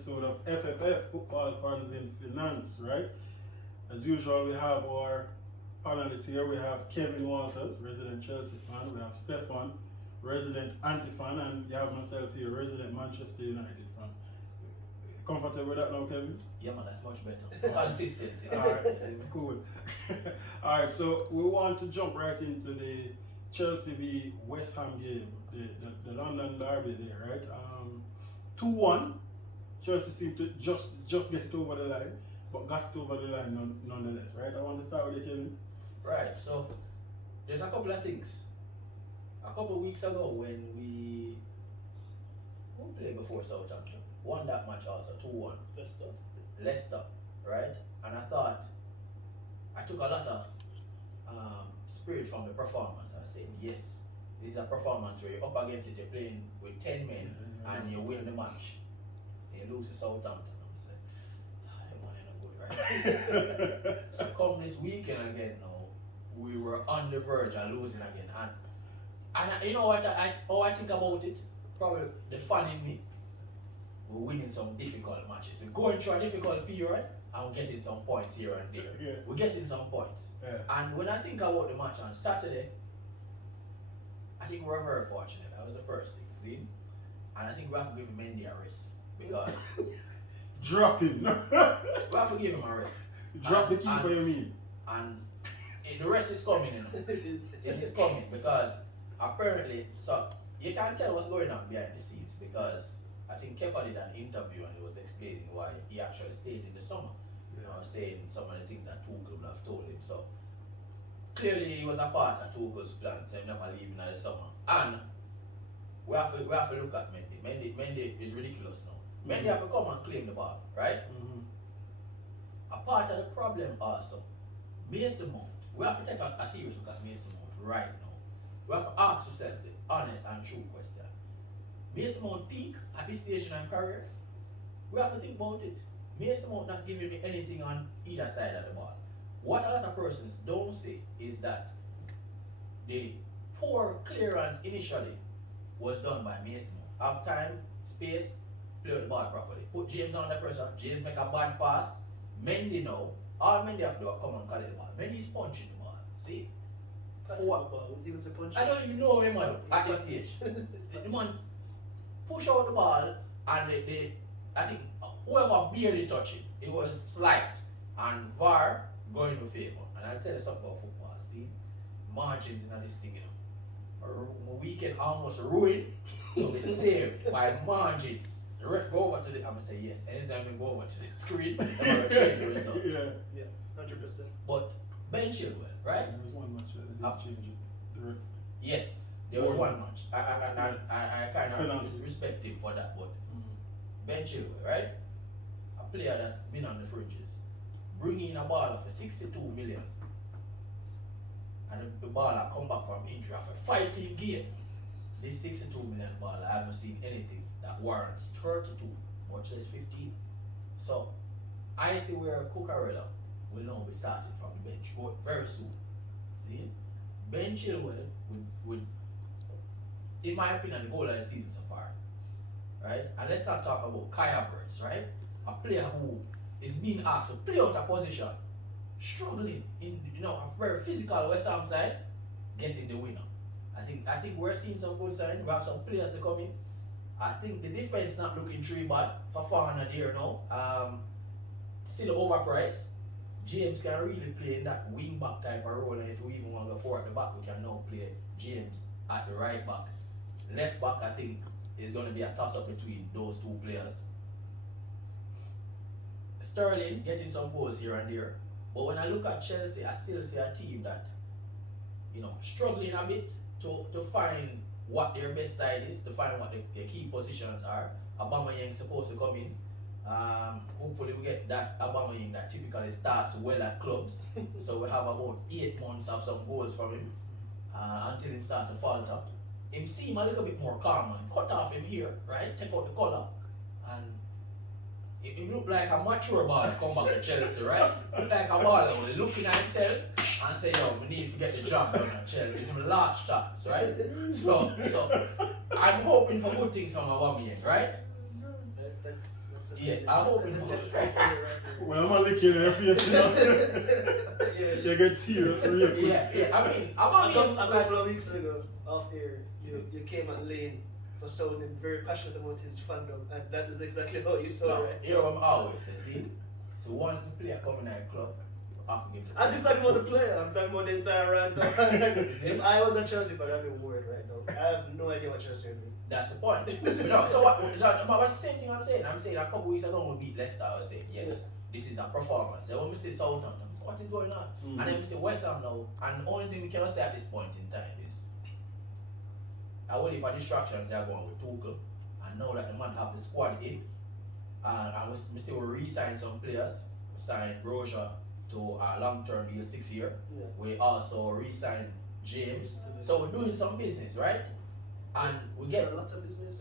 episode of FFF, Football Fans in Finance, right? As usual, we have our panelists here. We have Kevin Walters, resident Chelsea fan. We have Stefan, resident anti-fan. And you have myself here, resident Manchester United fan. Comfortable with that now, Kevin? Yeah, man, that's much better. Consistency. Alright, cool. Alright, so we want to jump right into the Chelsea v West Ham game, the London derby there, right? 2-1. Chelsea seemed to just get it over the line, but got it over the line nonetheless, right? I want to start with you, Kevin. Right, so there's a couple of things. A couple of weeks ago when we played before Southampton, won that match also, 2-1. Leicester, right? And I thought, I took a lot of spirit from the performance. I said, yes, this is a performance where you're up against it, you're playing with 10 men and you win the match. And you lose to Southampton. I said, that money no good, right? So come this weekend again now, we were on the verge of losing again. And you know what I think about it? Probably the fun in me. We're winning some difficult matches. We're going through a difficult period and we're getting some points here and there. Yeah. We're getting some points. Yeah. And when I think about the match on Saturday, I think we're very fortunate. That was the first thing, see? And I think we have to give Mendy a rest because Drop him. we have to give him a rest. Drop the keeper, you mean? And the rest is coming, you know. It is coming because apparently, so you can't tell what's going on behind the scenes because I think Kepa did an interview and he was explaining why he actually stayed in the summer. Yeah. You know, saying some of the things that Tuchel would have told him. So clearly he was a part of Tuchel's plan, so he's never leaving in the summer. And we have to look at Mendy. Mendy is ridiculous now. Mendy have to come and claim the ball, right? Mm-hmm. A part of the problem also, Mason Mount. We have to take a serious look at Mason Mount right now. We have to ask ourselves the honest and true question. Mason Mount peak at this stage in our career, we have to think about it. Mason Mount not giving me anything on either side of the ball. What a lot of persons don't say is that the poor clearance initially was done by Mason Mount. Have time, space, play the ball properly. Put James under pressure. James make a bad pass. Mendy now, all Mendy have to do is come and collect the ball. Mendy's punching the ball. See? I don't even know him at this stage. The man push out the ball and I think whoever barely touched it was slight and VAR going in favor. And I'll tell you something about football. See? Margins in this thing, you know. My weekend almost ruined to be saved by margins. The ref go over to the, I'm gonna say yes. Anytime we go over to the screen, I'm gonna change the result. Yeah, 100%. But Ben Chilwell, right? There was one match that they didn't change it. The ref. Yes, there was one match. I kind of respect him for that, but Ben Chilwell, right? A player that's been on the fringes, bringing a baller for 62 million, and the baller come back from injury after 5 game. This 62 million baller, I haven't seen anything that warrants 32, much less 15. So I see where Cucurella will now be starting from the bench very soon. See? Ben Chilwell would, in my opinion, the goal of the season so far. Right? And let's not talk about Kai Havertz, right? A player who is being asked to play out a position, struggling in a very physical West Ham side, getting the winner. I think we're seeing some good signs. We have some players to come in. I think the defense not looking too bad for Fafana there now. Still overpriced. James can really play in that wing back type of role, and if we even want to go forward at the back, we can now play James at the right back. Left back, I think, is going to be a toss-up between those two players. Sterling getting some goals here and there, but when I look at Chelsea, I still see a team that, struggling a bit to find what their best side is, to find what the key positions are. Aubameyang supposed to come in. Hopefully we get that Aubameyang that typically starts well at clubs. So we have about 8 months of some goals from him until he starts to falter. Him seem a little bit more calm and cut off him here, right? Take out the collar and he look like a mature baller come back to Chelsea, right? Look like a baller only looking at himself and say, yo, we need to get the job done at Chelsea. It's my last chance, right? So I'm hoping for good things from Aubameyang, right? That's Yeah, I'm hoping for it. Well, I'm only licking your face, you know. You get serious real quick. Yeah. I mean, A couple of weeks ago, off air, you came at Lane for sounding very passionate about his fandom, and that is exactly how you saw it. Here I'm always say, see, so once the player come in our club, I forgive them. I'm just talking about the player. I'm talking about the entire rant. If I was a Chelsea fan, I'd be worried right now. I have no idea what Chelsea are doing. That's the point. So what's the same thing I'm saying? I'm saying a couple weeks ago we beat Leicester. I was saying, yes, this is a performance. So when we say Southampton, so what is going on? And then we say West Ham now, and the only thing we can say at this point in time is I will leave a distractions they are going with Tuchel, and now that the man have the squad in, and we say we re-sign some players. We signed Roja to a long-term deal, 6 year. Yeah. We also re-signed James. So we're doing some business, right? And we get lots of business.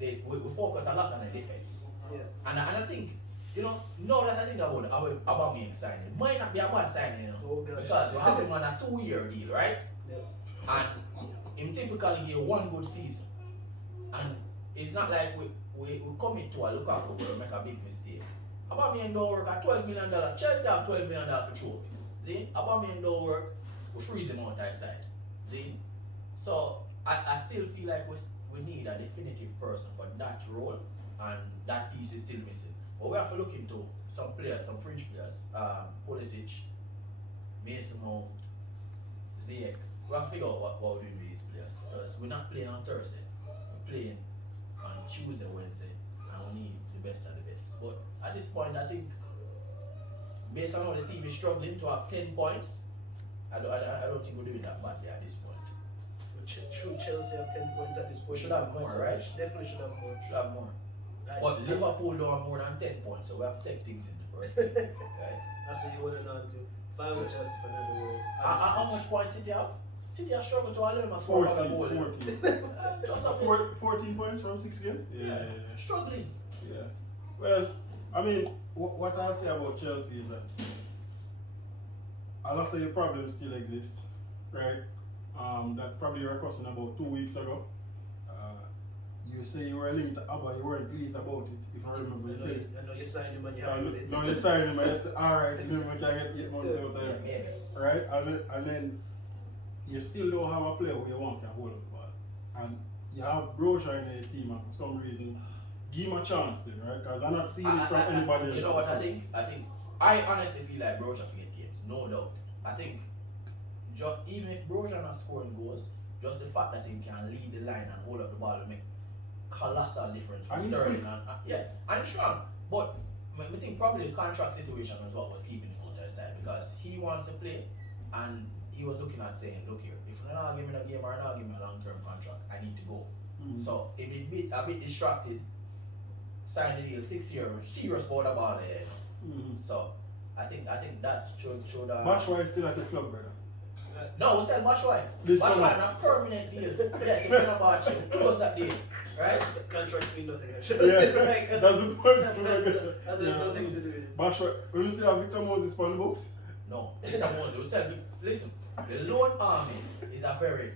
we focus a lot on the defense. Yeah. And I think, now that I think about me signing, it might not be a bad signing, Oh, gosh. because we have him on a 2-year deal, right? Yeah. And him typically give one good season. And it's not like we commit to a Lukaku where we make a big mistake. Aubameyang don't work at $12 million. Chelsea have $12 million for trophy. See? Aubameyang don't work, we freeze him out outside. See? So I still feel like we need a definitive person for that role, and that piece is still missing. But we have to look into some players, some fringe players, Pulisic, Mason Mount, Ziyech. We have to figure out what we're doing with these players, because we're not playing on Thursday. We're playing on Tuesday, Wednesday, and we need the best of the best. But at this point, I think, based on how the team is struggling to have 10 points, I don't think we're doing that badly at this point. True, Chelsea have 10 points at this point. Should have more, right? Definitely should have more. Should have more. But Liverpool don't have more than 10 points, so we have to take things into perspective. Right? That's what you holding on to. If I were Chelsea for another word. How much points City have? City have struggled to allow us score a goal. 14 points from 6 games? Yeah. Struggling. Yeah. Well, I mean, what I say about Chelsea is that a lot of your problems still exist, right? That probably you were cussing about 2 weeks ago. You say you were linked to Abba, you weren't pleased about it, if I remember. You said, I know you signed him and you're happy with it. No, you signed him and you said, alright, maybe we can get 8 months out of him. Maybe. Right? And then you still don't have a player who you want can hold up the ball. And you have Broja in the team, and for some reason, give him a chance then, right? Because I'm not seeing it from anybody else. You know what I think? I honestly feel like Broja forget games, no doubt. I think even if Broja not scoring goals, just the fact that he can lead the line and hold up the ball will make colossal difference for Sterling. And strong. But I think probably the contract situation was what was keeping him on their side, because he wants to play, and he was looking at saying, look here, if you're not giving me a game or not giving me a long-term contract, I need to go. So he been a bit distracted, signed the deal 6 years, serious about the ball there. So I think that should Batshuayi is still at the club, brother. No, we said Batshuayi. This Batshuayi summer. on a permanent deal. Yeah, if you're about you, close that deal, right? Contracts mean nothing actually. Yeah, that's the point. That has nothing to do with it. Batshuayi, will you still have Victor Moses on the books? No, Victor Moses. We said, listen, the loan army is a very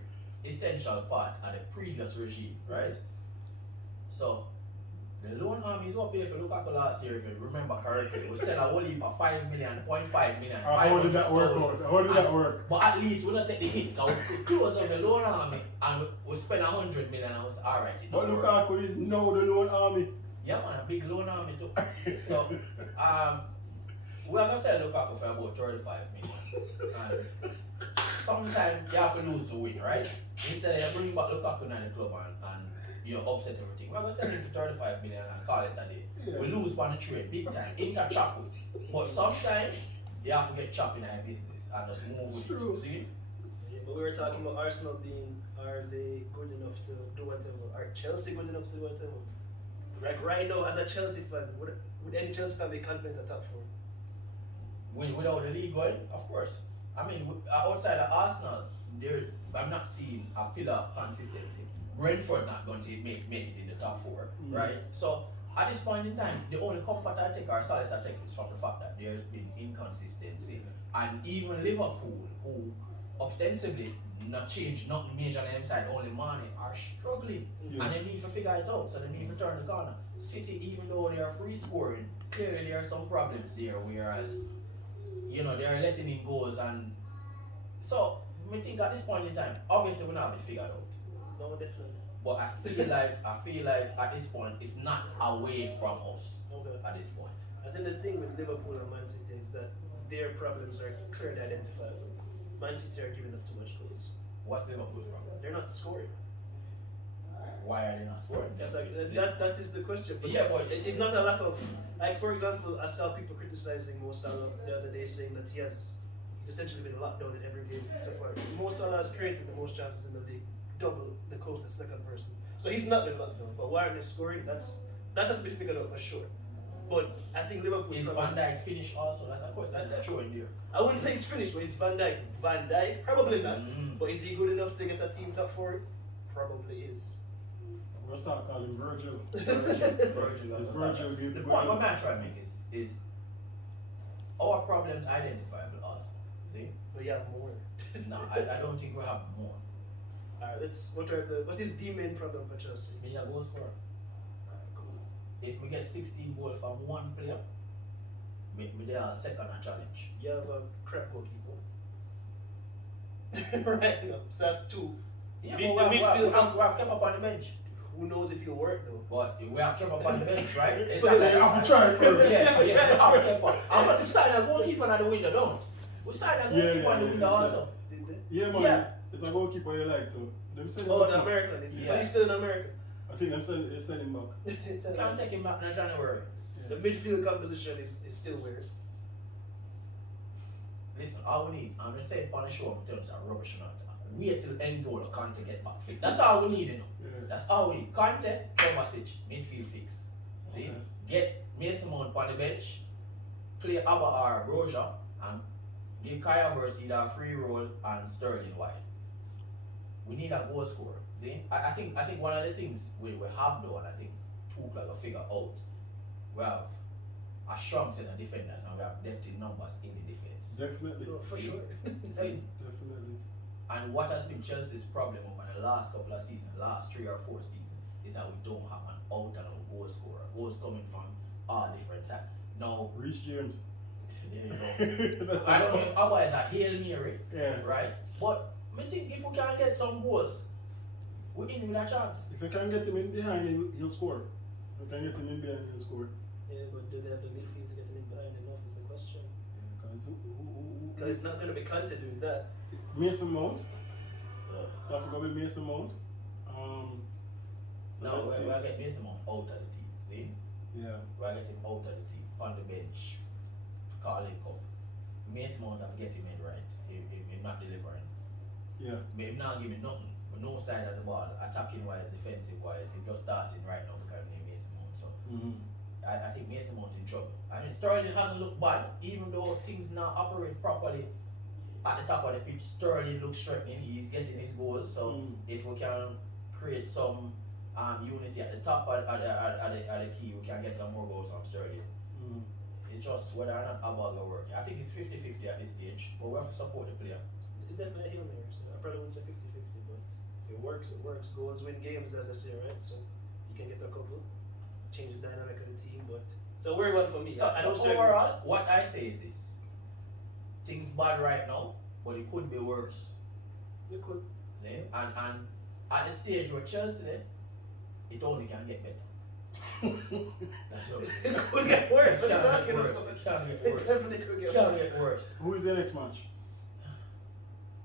essential part of the previous regime, right? So the loan army is what paid for Lukaku last year, if you remember correctly. We said a whole heap of 5 million, 0.5 million. How did that work out? How did that work? But at least we don't take the hit. Now we close on the loan army and we spend 100 million and we say, alright. But Lukaku is now the loan army. Yeah man, a big loan army too. So we are gonna sell Lukaku for about 35 million. And sometimes you have to lose to win, right? Instead of bringing back Lukaku in the club and upset everything. We're gonna sell him for 35 million and call it a day. Yeah. We lose on the trade big time. Inter chop with. But sometimes you have to get chopped in our business and just move with it. See? Yeah, but we were talking about Arsenal are they good enough to do whatever? Are Chelsea good enough to do whatever? Like right now, as a Chelsea fan, would any Chelsea fan be confident at top four? Without the league going, of course. I mean, outside of Arsenal, I'm not seeing a pillar of consistency. Brentford not going to make it in the top four, right? So at this point in time, the only comfort I take or solace I take is from the fact that there's been inconsistency, and even Liverpool, who ostensibly not changed nothing major on the inside, only Mane, are struggling, and they need to figure it out. So they need to turn the corner. City, even though they are free scoring, clearly there are some problems there. Whereas, you know, they are letting in goals, and so I think at this point in time, obviously we don't have it figured out. No, definitely. But I feel like at this point it's not away from us. Okay. At this point. I think the thing with Liverpool and Man City is that their problems are clearly identifiable. Man City are giving up too much goals. What's Liverpool's problem? They're not scoring. Why are they not scoring? That's like, that is the question. But Yeah, but it's not a lack of, like, for example, I saw people criticizing Mo Salah the other day, saying that he's essentially been locked down in every game so far. Mo Salah has created the most chances in the league, double the closest second person. So he's not been locked down. But why aren't they scoring? That has been figured out for sure. But I think Liverpool's is Van Dijk finished also? That's a question I'm throwing there. I wouldn't say he's finished, but it's Van Dijk. Van Dijk? Probably not. Mm-hmm. But is he good enough to get a team top four? Probably is. We'll start calling Virgil. Virgil. It's Virgil. The point what I'm trying to make is our problems identifiable also. See? But you have more. No, I don't think we have more. Alright, what is the main problem for Chelsea? We need a goal scorer. Alright, cool. If we get 16 goals from one player, we are second a challenge. You have a crap goalkeeper. Right now. So that's two. Yeah, Mid- but the midfield we have kept up on the bench. Who knows if he'll work though? But we have kept up on the bench, right? It's But like, I have to try first. yeah, we have Try kept up. And once we sign a goalkeeper on the window, don't we? We sign a goalkeeper on the window also. Did they? Yeah, man. Yeah. It's a goalkeeper you like too. Them send him Oh, back the now. American. Is he? Yeah. But he's still in America. I think them send him back. He's still in Can't America. take him back in January. The midfield composition is still weird. Listen, all we need, I'm just saying on the show, I'm telling you, it's rubbish or not. Wait till end goal or Conte get back fit. That's all we need, you know. Yeah. That's all we need. Conte, Kovacic, midfield fix. See? Okay. Get Mason Mount on the bench, play Abba or Roja, and give Kaya Havertz either a free roll and Sterling wide. We need a goal scorer. See? I think one of the things we have though, and I think Tuchel will figure out, we have a strong set of defenders and we have depth in numbers in the defense. Definitely. No, for sure. See? Definitely. And what has been Chelsea's problem over the last couple of seasons, last 3 or 4 seasons, is that we don't have an out and out goal scorer. Goals coming from all different sides. Now, Reece James. there you go. I don't know if Abba is a Hail Mary, Yeah. right? But I think if we can get some goals, we in with a chance. If you can get him in behind, he'll score. If you can get him in behind, he'll score. Yeah, but do they have the midfield to get him in behind enough is the question. Because Because it's not going to be Conte doing that. Mason Mount. Don't forget with Mason Mount. So Now, let's see. we are getting Mason Mount out of the team, see? Yeah. We are getting out of the team, on the bench, calling cup. Mason Mount have get him in right, he not delivering. Yeah. But him not giving nothing, but no side of the ball, attacking wise, defensive wise, he just starting right now because of Mason Mount. So I think Mason Mount in trouble. I mean, Sterling hasn't looked bad, even though things not operate properly at the top of the pitch. Sterling looks threatening, he's getting his goals. So if we can create some unity at the top of the key, we can get some more goals from Sterling. It's just whether or not Abba will work. I think it's 50-50 at this stage, but we have to support the player. It's definitely a Hail Mary, so I probably wouldn't say 50-50, but if it works, it works. Goals win games, as I say, right? So you can get a couple, change the dynamic of the team, but it's a weird one for me. So, I don't so overall, what I say is this. Things bad right now, but it could be worse. It could. See? And at the stage where Chelsea, it only can get better. That's what It could get worse. What are you Can't talking get about? worse. It can't get It worse. definitely could get Can't worse. get worse. Who is the next match?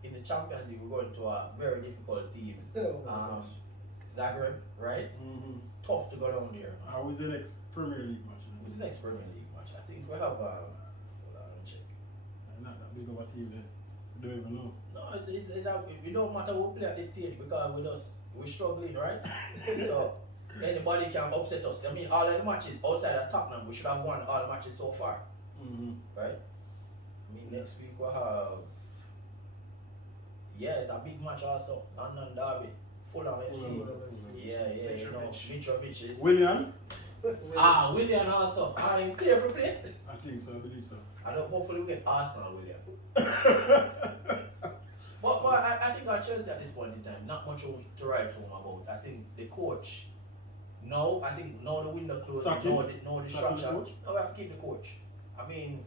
In the Champions League, we're going to a very difficult team. Oh my gosh. Zagreb, right? Tough to go down there. Who is the next Premier League match? Who's the next Premier League match? I think we have, hold on, let me check. Not that big of a team then. You don't even know. No, it don't matter who play at this stage because we're struggling, right? So anybody can upset us. I mean, all of the matches outside of Tottenham, we should have won all the matches so far, right? I mean, next week we'll have, it's a big match also. London Derby, Fulham FC. Fulham. Yeah, you know, Mitrovic is. William? William also. I'm clear for play. I think so, I believe so. I don't hopefully we get Arsenal, William. But I think our Chelsea at this point in time, not much to write home about. I think the coach No, I think now the window closed. Sack him? No, the Sack the structure. coach? No, we have to keep the coach. I mean,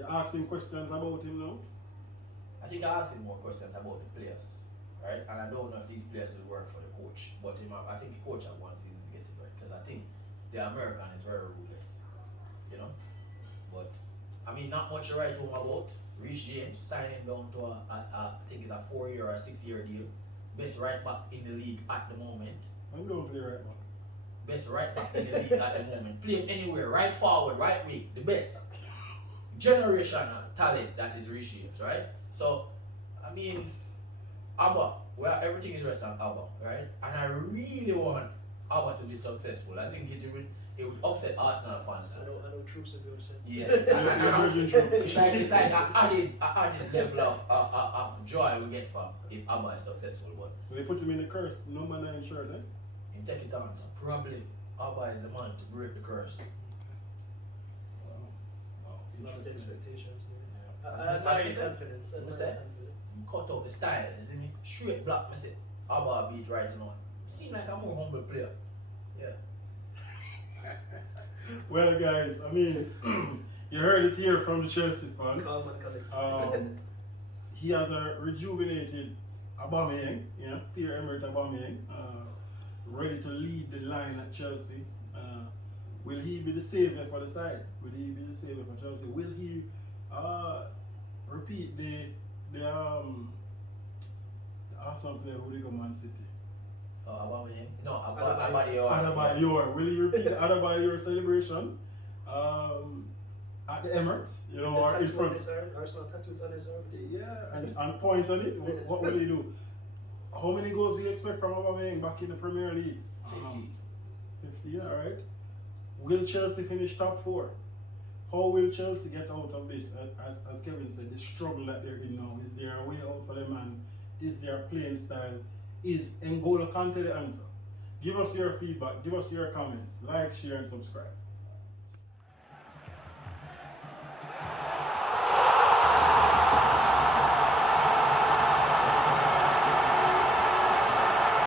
You're asking questions about him now? I think I asked him more questions about the players, right? And I don't know if these players will work for the coach. But I think the coach at one season to get it right because I think the American is very ruthless, you know. But I mean, not much to write home about. Rich James signing down to I think it's a 4-year or a 6-year deal. Best right back in the league at the moment. I'm going to play right back. Best right back in the league at the moment. Play him anywhere, right forward, right wing, the best. Generational talent that is Rich James, right? So, I mean, Abba, where everything is resting on Abba, right? And I really want Abba to be successful. I think it would upset Arsenal fans. I know troops will be upset. Yes, it's like an added level of joy we get from if Abba is successful. But They put him in the curse, number 9 shirt, eh? in take it on, so probably Abba is the man to break the curse. Wow. A lot of Interesting. expectations. Yeah. I admire his confidence. What's Admire that? confidence. You cut out the style, isn't it? Straight block, I said. Abba beat right now. Seem like a more humble player. Yeah. Well, guys, I mean, you heard it here from the Chelsea fan. Calm and collected. He has a rejuvenated Aubameyang, yeah, Pierre-Emerick Aubameyang, ready to lead the line at Chelsea. Will he be the savior for the side? Will he be the savior for Chelsea? Will he repeat the Arsenal player who they go Man City? Aubameyang? No, Adebayor. Adebayor. Will he repeat the Adebayor celebration at the Emirates? You know, or in Tattoo on front? his arm. Arsenal tattoos on his arm. Yeah, and point on it. What will he do? How many goals do you expect from Aubameyang back in the Premier League? 50. 50, alright. Will Chelsea finish top 4? How will Chelsea get out of this? As Kevin said, the struggle that they're in now. Is there a way out for them, and is their playing style? Is N'Golo Kante the answer? Give us your feedback, give us your comments, like, share and subscribe.